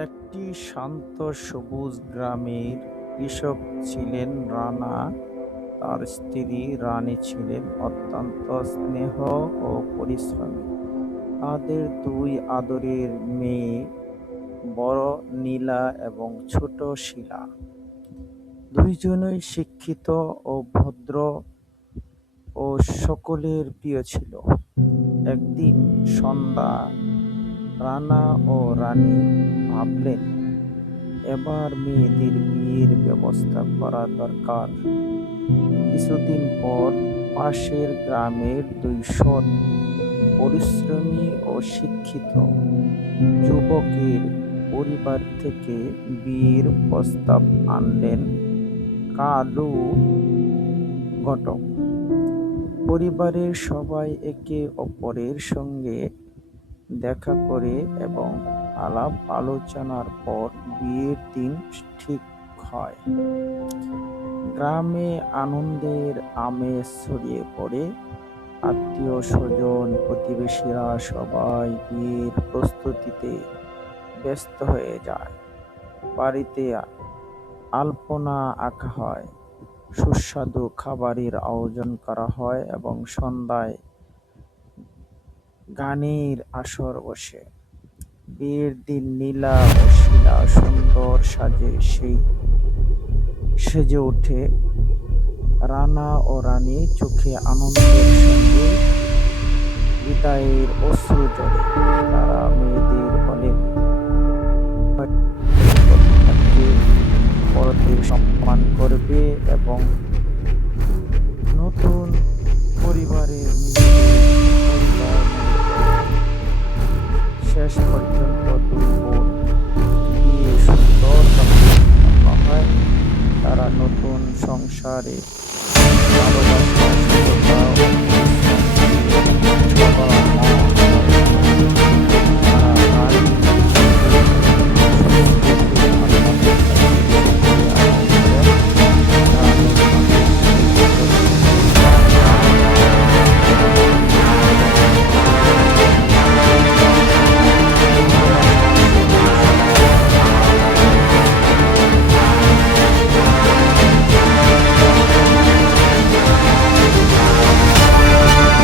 একটি শান্ত সবুজ গ্রামের কৃষক ছিলেন রানা। তার স্ত্রী রানী ছিলেন অত্যন্ত স্নেহ ও পরিশ্রমী। তাদের দুই আদরের মেয়ে, বড় নীলা এবং ছোট শিলা, দুইজনই শিক্ষিত ও ভদ্র ও সকলের প্রিয় ছিল। একদিন সন্ধ্যা, রানা ও রানী ভাবলেন এবার মেয়েদের বিয়ের ব্যবস্থা করা দরকার। কিছুদিন পর পাশের গ্রামের দুই সৎ, পরিশ্রমী ও শিক্ষিত যুবকের পরিবার থেকে বিয়ের প্রস্তাব আনলেন কালু ঘটক। পরিবারের সবাই একে অপরের সঙ্গে দেখা করে এবং আলাপ আলোচনার পর বিয়ের দিন ঠিক হয়। গ্রামে আনন্দের আমেজ ছড়িয়ে পড়ে। আত্মীয় স্বজন, প্রতিবেশীরা সবাই বিয়ের প্রস্তুতিতে ব্যস্ত হয়ে যায়। বাড়িতে আলপনা আঁকা হয়, সুস্বাদু খাবারের আয়োজন করা হয় এবং সন্ধ্যায় গানের আসর বসে। বিয়ের দিন নীলা ও শিলা সুন্দর সেজে ওঠে। রানা ও রানী চোখে আনন্দের সঙ্গে বিদায়ের অশ্রু ঝরে। তারা মেয়েদের বলেন, থাকবে, বড়দের সম্মান করবে এবং নতুন পরিবারের নিজেদের পরিবার মনে করবে। শেষ পর্যন্ত দুই বোন বিয়ে সুন্দরভাবে সম্পন্ন হয়। তারা নতুন সংসারে ভালোবাসা